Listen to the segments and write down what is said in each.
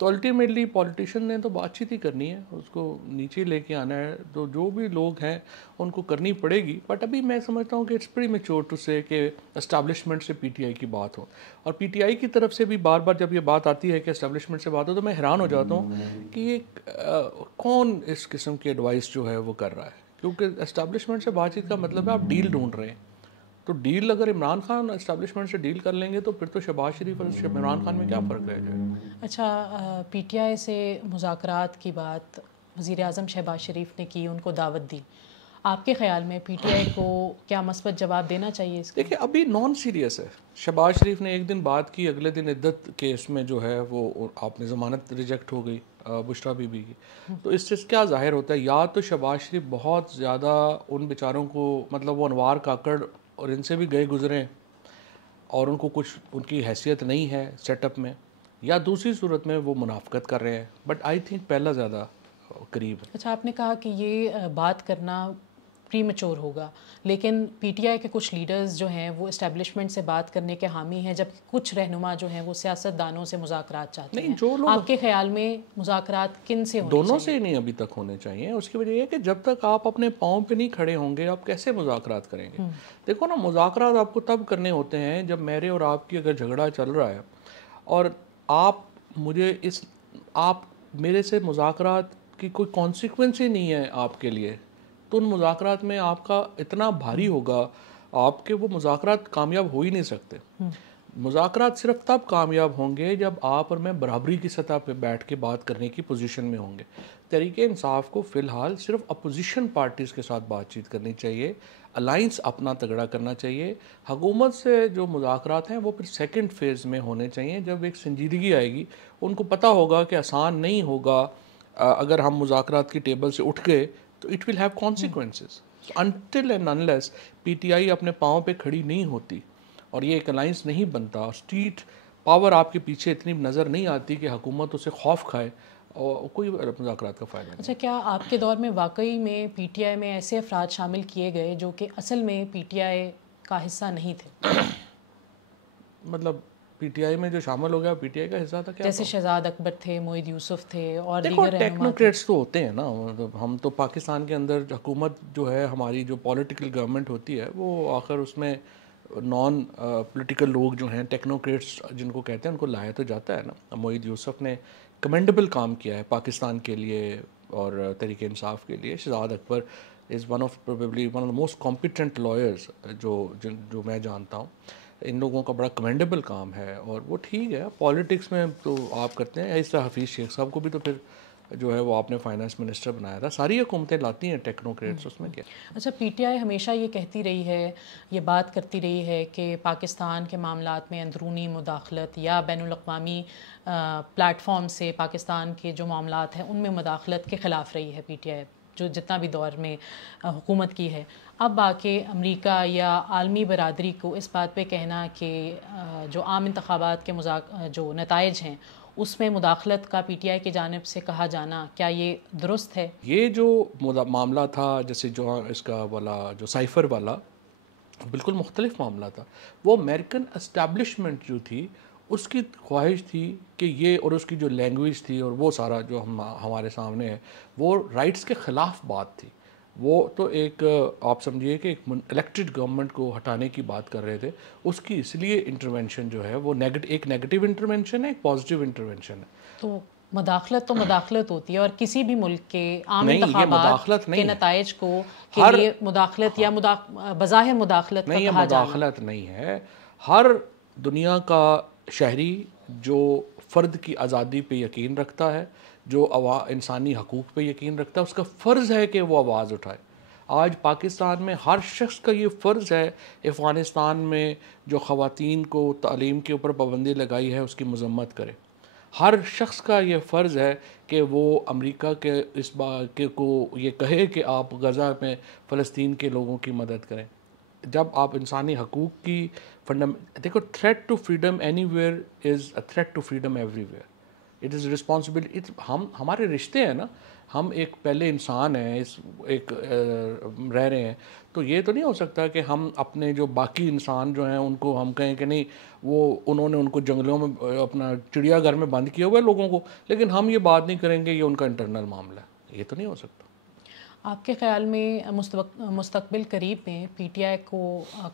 تو ultimately politician نے تو بات چیت ہی کرنی ہے, اس کو نیچے لے کے آنا ہے, تو جو بھی لوگ ہیں ان کو کرنی پڑے گی. بٹ ابھی میں سمجھتا ہوں کہ اٹس پریٹی میچور ٹو سے کہ اسٹیبلشمنٹ سے پی ٹی آئی کی بات ہو, اور پی ٹی آئی کی طرف سے بھی بار بار جب یہ بات آتی ہے کہ اسٹیبلشمنٹ سے بات ہو تو میں حیران ہو جاتا ہوں کہ یہ کون اس قسم کی ایڈوائس جو ہے وہ کر رہا ہے, کیونکہ اسٹیبلشمنٹ سے بات چیت کا مطلب ہے آپ ڈیل ڈھونڈ رہے ہیں. تو ڈیل اگر عمران خان اسٹیبلشمنٹ سے ڈیل کر لیں گے تو پھر تو شہباز شریف اور عمران خان میں کیا فرق رہ جائے گا. اچھا, پی ٹی آئی سے مذاکرات کی بات وزیر اعظم شہباز شریف نے کی, ان کو دعوت دی. آپ کے خیال میں پی ٹی آئی کو کیا مثبت جواب دینا چاہیے اس کا؟ دیکھیں ابھی نان سیریس ہے. شہباز شریف نے ایک دن بات کی, اگلے دن عدت کیس میں جو ہے وہ آپ نے ضمانت ریجیکٹ ہو گئی بشریٰ بی بی کی. تو اس سے کیا ظاہر ہوتا ہے, یا تو شہباز شریف بہت زیادہ ان بیچاروں کو, مطلب وہ انوار کاکڑ اور ان سے بھی گئے گزرے اور ان کو کچھ ان کی حیثیت نہیں ہے سیٹ اپ میں, یا دوسری صورت میں وہ منافقت کر رہے ہیں. بٹ آئی تھنک پہلا زیادہ قریب ہے. اچھا, آپ نے کہا کہ یہ بات کرنا پری میچور ہوگا, لیکن پی ٹی آئی کے کچھ لیڈرز جو ہیں وہ اسٹیبلشمنٹ سے بات کرنے کے حامی ہیں, جبکہ کچھ رہنما جو ہیں وہ سیاست دانوں سے مذاکرات چاہتے ہیں. جو لوگ آپ کے خیال میں مذاکرات کن سے ہونے دونوں سے ہی نہیں ابھی تک ہونے چاہیے. اس کی وجہ یہ ہے کہ جب تک آپ اپنے پاؤں پہ نہیں کھڑے ہوں گے آپ کیسے مذاکرات کریں گے. دیکھو نا, مذاکرات آپ کو تب کرنے ہوتے ہیں جب میرے اور آپ کی اگر جھگڑا چل رہا ہے اور آپ میرے سے مذاکرات کی کوئی کانسیکوینس ہی نہیں ہے آپ کے لیے, تو ان مذاکرات میں آپ کا اتنا بھاری ہوگا آپ کے وہ مذاکرات کامیاب ہو ہی نہیں سکتے. مذاکرات صرف تب کامیاب ہوں گے جب آپ اور میں برابری کی سطح پہ بیٹھ کے بات کرنے کی پوزیشن میں ہوں گے. تحریک انصاف کو فی الحال صرف اپوزیشن پارٹیز کے ساتھ بات چیت کرنی چاہیے, الائنس اپنا تگڑا کرنا چاہیے. حکومت سے جو مذاکرات ہیں وہ پھر سیکنڈ فیز میں ہونے چاہیے, جب ایک سنجیدگی آئے گی. ان کو پتہ ہوگا کہ آسان نہیں ہوگا, اگر ہم مذاکرات کی ٹیبل سے اٹھ گئے تو it will have consequences. Until and unless P T I اپنے پاؤں پہ کھڑی نہیں ہوتی اور یہ ایک الائنس نہیں بنتا, اسٹریٹ پاور آپ کے پیچھے اتنی نظر نہیں آتی کہ حکومت اسے خوف کھائے, اور کوئی مذاکرات کا فائدہ نہیں. اچھا, کیا آپ کے دور میں واقعی میں پی ٹی آئی میں ایسے افراد شامل کیے گئے جو کہ اصل میں پی ٹی آئی کا حصہ نہیں تھے؟ مطلب پی ٹی آئی میں جو شامل ہو گیا پی ٹی آئی کا حصہ تھا کیا؟ جیسے شہزاد اکبر تھے, موعید یوسف تھے اور دیکھو دیگر رہنما. ٹیکنوکریٹس تو ہوتے ہیں نا, ہم تو پاکستان کے اندر حکومت جو ہے ہماری جو پولیٹیکل گورنمنٹ ہوتی ہے وہ آخر اس میں نان پولیٹیکل لوگ جو ہیں ٹیکنوکریٹس جن کو کہتے ہیں ان کو لایا تو جاتا ہے نا. موعید یوسف نے کمینڈیبل کام کیا ہے پاکستان کے لیے اور تحریک انصاف کے لیے. Shahzad Akbar is one of probably one of the most competent lawyers جو میں جانتا ہوں. ان لوگوں کا بڑا کمینڈیبل کام ہے اور وہ ٹھیک ہے. پالیٹکس میں تو آپ کرتے ہیں, اس طرح حفیظ شیخ صاحب کو بھی تو پھر جو ہے وہ آپ نے فائنانس منسٹر بنایا تھا. ساری حکومتیں لاتی ہیں ٹیکنوکریٹس, اس میں کیا. اچھا, پی ٹی آئی ہمیشہ یہ کہتی رہی ہے, یہ بات کرتی رہی ہے کہ پاکستان کے معاملات میں اندرونی مداخلت یا بین الاقوامی پلیٹ فارم سے پاکستان کے جو معاملات ہیں ان میں مداخلت کے خلاف رہی ہے پی ٹی آئی, جو جتنا بھی دور میں حکومت کی ہے. اب آ کے امریکہ یا عالمی برادری کو اس بات پہ کہنا کہ جو عام انتخابات کے جو نتائج ہیں اس میں مداخلت کا پی ٹی آئی کی جانب سے کہا جانا, کیا یہ درست ہے؟ یہ جو معاملہ تھا, جیسے جو اس کا والا جو سائفر والا بالکل مختلف معاملہ تھا. وہ امریکن اسٹیبلشمنٹ جو تھی اس کی خواہش تھی کہ یہ, اور اس کی جو لینگویج تھی اور وہ سارا جو ہمارے سامنے ہے وہ رائٹس کے خلاف بات تھی. وہ تو ایک آپ سمجھیے کہ ایک الیکٹڈ گورنمنٹ کو ہٹانے کی بات کر رہے تھے. اس کی اس لیے انٹرونشن جو ہے وہ ایک نیگیٹو انٹرونشن ہے, ایک پازیٹیو انٹرونشن ہے. تو مداخلت تو مداخلت ہوتی ہے, اور کسی بھی ملک کے عام نہیں, یہ انتخابات مداخلت کے نہیں ہے. نتائج کو کے لیے مداخلت یا بظاہر مداخلت کا نہیں, یہ کہا جانا. مداخلت نہیں ہے. ہر دنیا کا شہری جو فرد کی آزادی پہ یقین رکھتا ہے, جو انسانی حقوق پہ یقین رکھتا ہے, اس کا فرض ہے کہ وہ آواز اٹھائے. آج پاکستان میں ہر شخص کا یہ فرض ہے افغانستان میں جو خواتین کو تعلیم کے اوپر پابندی لگائی ہے اس کی مذمت کرے. ہر شخص کا یہ فرض ہے کہ وہ امریکہ کے اس بات کو یہ کہے کہ آپ غزہ میں فلسطین کے لوگوں کی مدد کریں. جب آپ انسانی حقوق کی دیکھو, threat to freedom anywhere is a threat to freedom everywhere. It is responsibility. ہمارے رشتے ہیں نا, ہم ایک پہلے انسان ہیں, ایک رہ رہے ہیں, تو یہ تو نہیں ہو سکتا کہ ہم اپنے جو باقی انسان جو ہیں ان کو ہم کہیں کہ نہیں وہ انہوں نے ان کو جنگلوں میں اپنا چڑیا گھر میں بند کیا ہوا ہے لوگوں کو, لیکن ہم یہ بات نہیں کریں گے, یہ ان کا انٹرنل معاملہ ہے. یہ تو نہیں ہو سکتا. آپ کے خیال میں مستقبل قریب میں پی ٹی آئی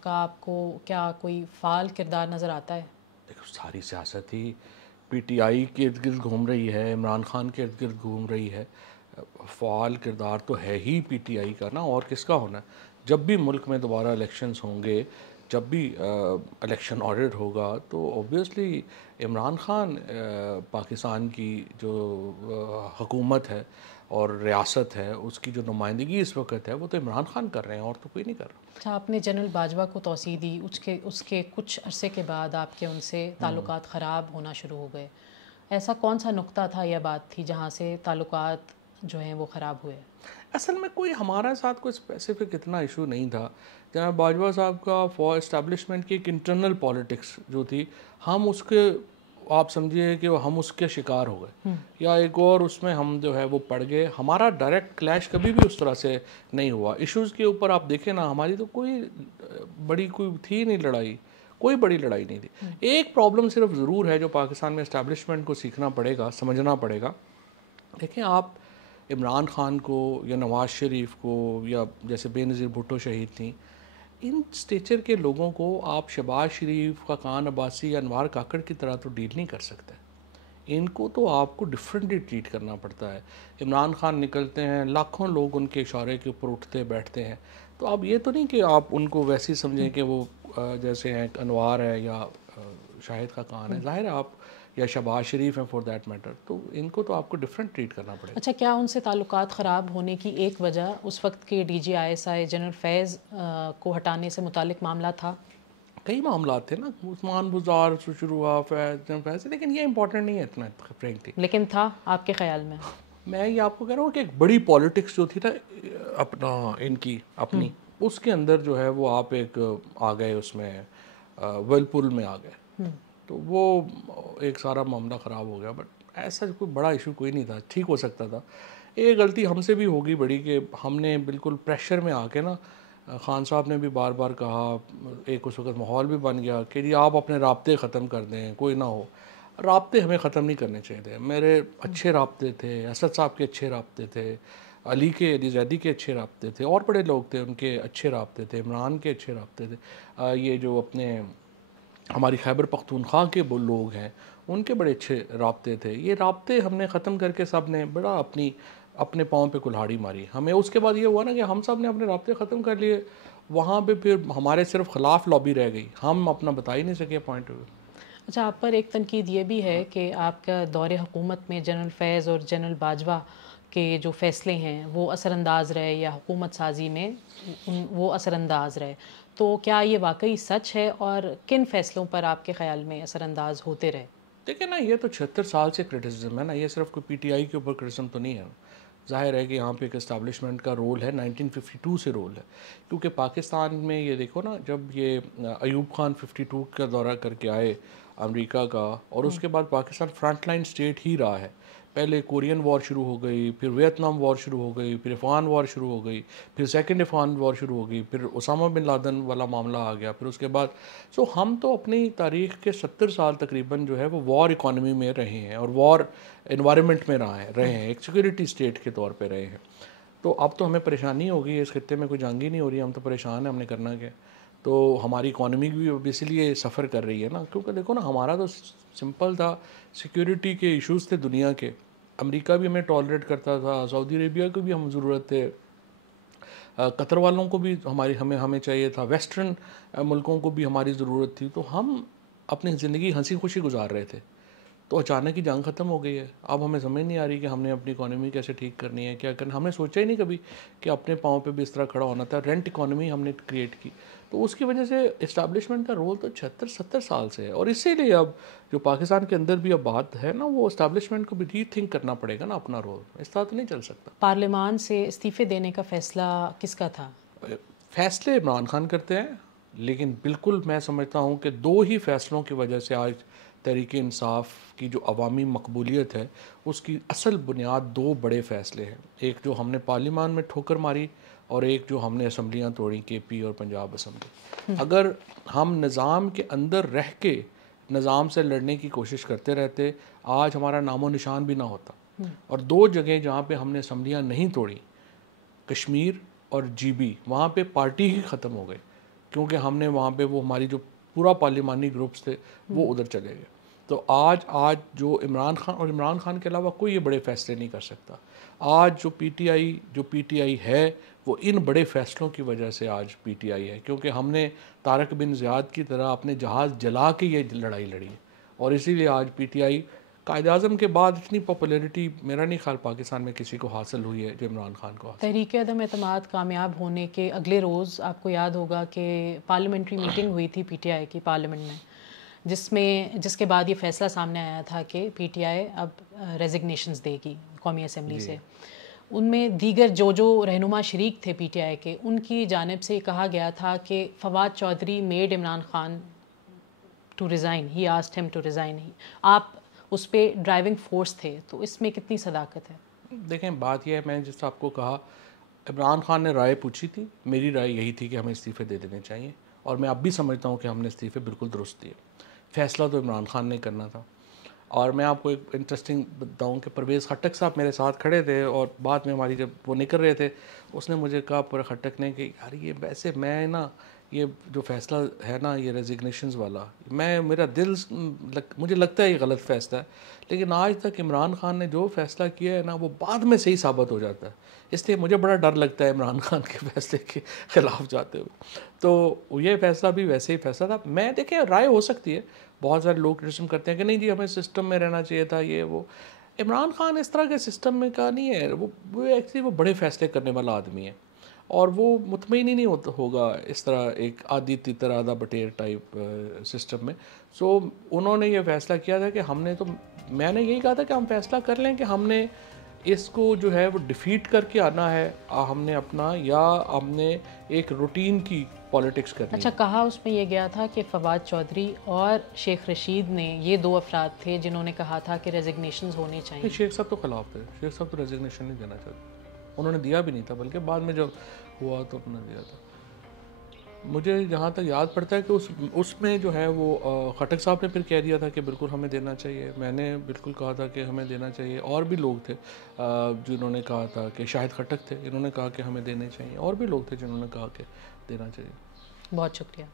کا آپ کو کیا کوئی فعال کردار نظر آتا ہے؟ دیکھو ساری سیاست ہی پی ٹی آئی کے ارد گرد گھوم رہی ہے, عمران خان کے ارد گرد گھوم رہی ہے. فعال کردار تو ہے ہی پی ٹی آئی کا نا, اور کس کا ہونا ہے. جب بھی ملک میں دوبارہ الیکشنز ہوں گے, جب بھی الیکشن آڈٹ ہوگا, تو اوبویسلی عمران خان پاکستان کی جو حکومت ہے اور ریاست ہے اس کی جو نمائندگی اس وقت ہے وہ تو عمران خان کر رہے ہیں, اور تو کوئی نہیں کر رہا. اچھا, آپ نے جنرل باجوہ کو توسیع دی, اس کے کچھ عرصے کے بعد آپ کے ان سے تعلقات خراب ہونا شروع ہو گئے. ایسا کون سا نقطہ تھا یا بات تھی جہاں سے تعلقات جو ہیں وہ خراب ہوئے؟ اصل میں کوئی ہمارا ساتھ کوئی اسپیسیفک اتنا ایشو نہیں تھا. جناب باجوہ صاحب کا فار اسٹیبلشمنٹ کی ایک انٹرنل پالیٹکس جو تھی, ہم اس کے آپ سمجھیے کہ ہم اس کے شکار ہو گئے, یا ایک اور اس میں ہم جو ہے وہ پڑ گئے. ہمارا ڈائریکٹ کلیش کبھی بھی اس طرح سے نہیں ہوا. ایشوز کے اوپر آپ دیکھیں نا, ہماری تو کوئی بڑی کوئی تھی نہیں لڑائی, کوئی بڑی لڑائی نہیں تھی. ایک پرابلم صرف ضرور ہے جو پاکستان میں اسٹیبلشمنٹ کو سیکھنا پڑے گا, سمجھنا پڑے گا. دیکھیں آپ عمران خان کو یا نواز شریف کو یا جیسے بے نظیر بھٹو شہید تھیں, ان سٹیچر کے لوگوں کو آپ شہباز شریف, خاقان عباسی یا انوار کاکڑ کی طرح تو ڈیل نہیں کر سکتے. ان کو تو آپ کو ڈفرینٹلی ٹریٹ کرنا پڑتا ہے. عمران خان نکلتے ہیں, لاکھوں لوگ ان کے اشارے کے اوپر اٹھتے بیٹھتے ہیں, تو اب یہ تو نہیں کہ آپ ان کو ویسے ہی سمجھیں کہ وہ جیسے ہیں انوار ہے یا شاہد خاقان ہے. ظاہر ہے آپ یا شہباز شریف ہیں فار دیٹ میٹر, تو ان کو تو آپ کو ڈفرینٹ ٹریٹ کرنا پڑے گا. اچھا, کیا ان سے تعلقات خراب ہونے کی ایک وجہ اس وقت کے D G I S I general Faiz کو ہٹانے سے متعلق معاملہ تھا؟ کئی معاملات تھے نا, عثمان بزار سے شروع ہوا, فیض, لیکن یہ امپورٹنٹ نہیں ہے اتنا فرینکلی. لیکن تھا آپ کے خیال میں؟ میں یہ آپ کو کہہ رہا ہوں کہ ایک بڑی پالیٹکس جو تھی نا اپنا ان کی اپنی, اس کے اندر جو ہے وہ آپ ایک آ گئے اس میں ویلپول میں آ گئے, تو وہ ایک سارا معاملہ خراب ہو گیا. بٹ ایسا کوئی بڑا ایشو کوئی نہیں تھا, ٹھیک ہو سکتا تھا. ایک غلطی ہم سے بھی ہوگی بڑی کہ ہم نے بالکل پریشر میں آ کے نا, خان صاحب نے بھی بار بار کہا, ایک اس وقت ماحول بھی بن گیا کہ جی آپ اپنے رابطے ختم کر دیں, کوئی نہ ہو. رابطے ہمیں ختم نہیں کرنے چاہیے تھے. میرے اچھے رابطے تھے, اسد صاحب کے اچھے رابطے تھے, علی زیدی کے اچھے رابطے تھے, اور بڑے لوگ تھے ان کے اچھے رابطے تھے, عمران کے اچھے رابطے تھے, یہ جو اپنے ہماری خیبر پختونخوا کے لوگ ہیں ان کے بڑے اچھے رابطے تھے. یہ رابطے ہم نے ختم کر کے سب نے بڑا اپنے پاؤں پہ کلہاڑی ماری. ہمیں اس کے بعد یہ ہوا نا کہ ہم سب نے اپنے رابطے ختم کر لیے, وہاں پہ پھر ہمارے صرف خلاف لابی رہ گئی, ہم اپنا بتا ہی نہیں سکے پوائنٹ آف ویو. اچھا, آپ پر ایک تنقید یہ بھی ہے کہ آپ کا دور حکومت میں جنرل فیض اور جنرل باجوہ کے جو فیصلے ہیں وہ اثر انداز رہے, یا حکومت سازی میں وہ اثر انداز رہے. تو کیا یہ واقعی سچ ہے, اور کن فیصلوں پر آپ کے خیال میں اثر انداز ہوتے رہے؟ دیکھیں نا, یہ تو 76 سال سے کرٹیسزم ہے نا, یہ صرف کوئی پی ٹی آئی کے اوپر کرٹیسزم تو نہیں ہے. ظاہر ہے کہ یہاں پہ ایک اسٹیبلشمنٹ کا رول ہے, 1952 سے رول ہے. کیونکہ پاکستان میں یہ دیکھو نا, جب یہ ایوب خان 52 کا دورہ کر کے آئے امریکہ کا, اور اس کے بعد پاکستان فرنٹ لائن سٹیٹ ہی رہا ہے. پہلے کورین وار شروع ہو گئی, پھر ویتنام وار شروع ہو گئی, پھر افغان وار شروع ہو گئی, پھر سیکنڈ افغان وار شروع ہو گئی, پھر اسامہ بن لادن والا معاملہ آ گیا, پھر اس کے بعد ہم تو اپنی تاریخ کے 70 سال تقریباً جو ہے وہ وار اکانومی میں رہے ہیں, اور وار انوائرمنٹ میں رہے ہیں, ایک سیکورٹی سٹیٹ کے طور پہ رہے ہیں. تو اب تو ہمیں پریشانی ہوگی, اس خطے میں کوئی جنگ ہی نہیں ہو رہی, ہم تو پریشان ہیں, ہم نے کرنا کیا. تو ہماری اکانومی بھی اب اسی لیے سفر کر رہی ہے نا, کیونکہ دیکھو نا ہمارا تو سمپل تھا, سیکیورٹی کے ایشوز تھے دنیا کے, امریکہ بھی ہمیں ٹالریٹ کرتا تھا, سعودی عربیہ کو بھی ہم ضرورت تھے, قطر والوں کو بھی ہمیں چاہیے تھا, ویسٹرن ملکوں کو بھی ہماری ضرورت تھی. تو ہم اپنی زندگی ہنسی خوشی گزار رہے تھے. تو اچانک ہی جنگ ختم ہو گئی ہے. اب ہمیں سمجھ نہیں آ رہی کہ ہم نے اپنی اکانومی کیسے ٹھیک کرنی ہے, کیا کرنا. ہم نے سوچا ہی نہیں کبھی کہ اپنے پاؤں پہ بھی اس طرح کھڑا ہونا تھا. رینٹ اکانومی ہم نے کریٹ کی, تو اس کی وجہ سے اسٹیبلشمنٹ کا رول تو 76-70 سال سے ہے. اور اسی لیے اب جو پاکستان کے اندر بھی اب بات ہے نا, وہ اسٹیبلشمنٹ کو بھی ری تھنک کرنا پڑے گا نا اپنا رول, اس طرح تو نہیں چل سکتا. پارلیمان سے استعفے دینے کا فیصلہ کس کا تھا؟ فیصلے عمران خان کرتے ہیں, لیکن بالکل میں سمجھتا ہوں کہ 2 ہی فیصلوں کی وجہ سے آج تحریک انصاف کی جو عوامی مقبولیت ہے اس کی اصل بنیاد دو بڑے فیصلے ہیں. ایک جو ہم نے پارلیمان میں ٹھوکر ماری اور ایک جو ہم نے اسمبلیاں توڑیں کے پی اور پنجاب اسمبلی. اگر ہم نظام کے اندر رہ کے نظام سے لڑنے کی کوشش کرتے رہتے آج ہمارا نام و نشان بھی نہ ہوتا. اور دو جگہیں جہاں پہ ہم نے اسمبلیاں نہیں توڑیں کشمیر اور جی بی وہاں پہ پارٹی ہی ختم ہو گئی کیونکہ ہم نے وہاں پہ وہ ہماری جو پورا پارلیمانی گروپس تھے وہ ادھر چلے گئے. تو آج جو عمران خان کے علاوہ کوئی یہ بڑے فیصلے نہیں کر سکتا. آج جو پی ٹی آئی ہے وہ ان بڑے فیصلوں کی وجہ سے آج پی ٹی آئی ہے کیونکہ ہم نے طارق بن زیاد کی طرح اپنے جہاز جلا کے یہ لڑائی لڑی ہے. اور اسی لیے آج P T I Quaid Azam کے بعد اتنی پاپولیرٹی میرا نہیں خیال پاکستان میں کسی کو حاصل ہوئی ہے جو عمران خان کو حاصل. تحریک عدم اعتماد کامیاب ہونے کے اگلے روز آپ کو یاد ہوگا کہ پارلیمنٹری میٹنگ ہوئی تھی پی ٹی آئی کی پارلیمنٹ میں جس کے بعد یہ فیصلہ سامنے آیا تھا کہ پی ٹی آئی اب ریزگنیشنز دے گی قومی اسمبلی سے. ان میں دیگر جو رہنما شریک تھے پی ٹی آئی کے ان کی جانب سے کہا گیا تھا کہ Fawad Chaudhry made Imran Khan to resign, he asked him to resign. آپ اس پہ ڈرائیونگ فورس تھے, تو اس میں کتنی صداقت ہے؟ دیکھیں بات یہ ہے, میں جس آپ کو کہا عمران خان نے رائے پوچھی تھی, میری رائے یہی تھی کہ ہمیں استعفے دے دینے چاہیے اور میں اب بھی سمجھتا ہوں کہ ہم نے استعفے بالکل درست دیے. فیصلہ تو عمران خان نے کرنا تھا. اور میں آپ کو ایک انٹرسٹنگ بتاؤں کہ پرویز خٹک صاحب میرے ساتھ کھڑے تھے اور بعد میں ہماری جب وہ نکل رہے تھے اس نے مجھے کہا پر خٹک نے کہ یار یہ ویسے میں نا یہ جو فیصلہ ہے نا یہ ریزگنیشنز والا میرا دل مجھے لگتا ہے یہ غلط فیصلہ ہے, لیکن آج تک عمران خان نے جو فیصلہ کیا ہے نا وہ بعد میں صحیح ثابت ہو جاتا ہے. اس لیے مجھے بڑا ڈر لگتا ہے عمران خان کے فیصلے کے خلاف جاتے ہوئے. تو یہ فیصلہ بھی ویسے ہی فیصلہ تھا. میں دیکھیں رائے ہو سکتی ہے, بہت سارے لوگ کرٹیسزم کرتے ہیں کہ نہیں جی ہمیں سسٹم میں رہنا چاہیے تھا یہ وہ. عمران خان اس طرح کے سسٹم میں کا نہیں ہے, وہ ایکچولی وہ بڑے فیصلے کرنے والا آدمی ہے اور وہ مطمئن ہی نہیں ہوگا اس طرح ایک آدھی تیتر آدھا بٹیر ٹائپ سسٹم میں. سو انہوں نے یہ فیصلہ کیا تھا کہ میں نے یہی کہا تھا کہ ہم فیصلہ کر لیں کہ ہم نے اس کو جو ہے وہ ڈیفیٹ کر کے آنا ہے ہم نے اپنا, یا ہم نے ایک روٹین کی پالیٹکس کرنی. اچھا, کہا اس میں یہ گیا تھا کہ فواد چودھری اور شیخ رشید نے یہ دو افراد تھے جنہوں نے کہا تھا کہ ریزگنیشنز ہونے چاہیے. شیخ صاحب تو خلاف تھے, شیخ صاحب تو ریزگنیشن نہیں دینا چاہتے, انہوں نے دیا بھی نہیں تھا بلکہ بعد میں جب ہوا تو انہوں نے دیا تھا. مجھے جہاں تک یاد پڑتا ہے کہ اس میں جو ہے وہ خٹک صاحب نے پھر کہہ دیا تھا کہ بالکل ہمیں دینا چاہیے. میں نے بالکل کہا تھا کہ ہمیں دینا چاہیے. اور بھی لوگ تھے جنہوں نے کہا تھا کہ شاہد خٹک تھے, انہوں نے کہا کہ ہمیں دینے چاہیے. اور بھی لوگ تھے جنہوں نے کہا کہ دینا چاہیے. بہت شکریہ.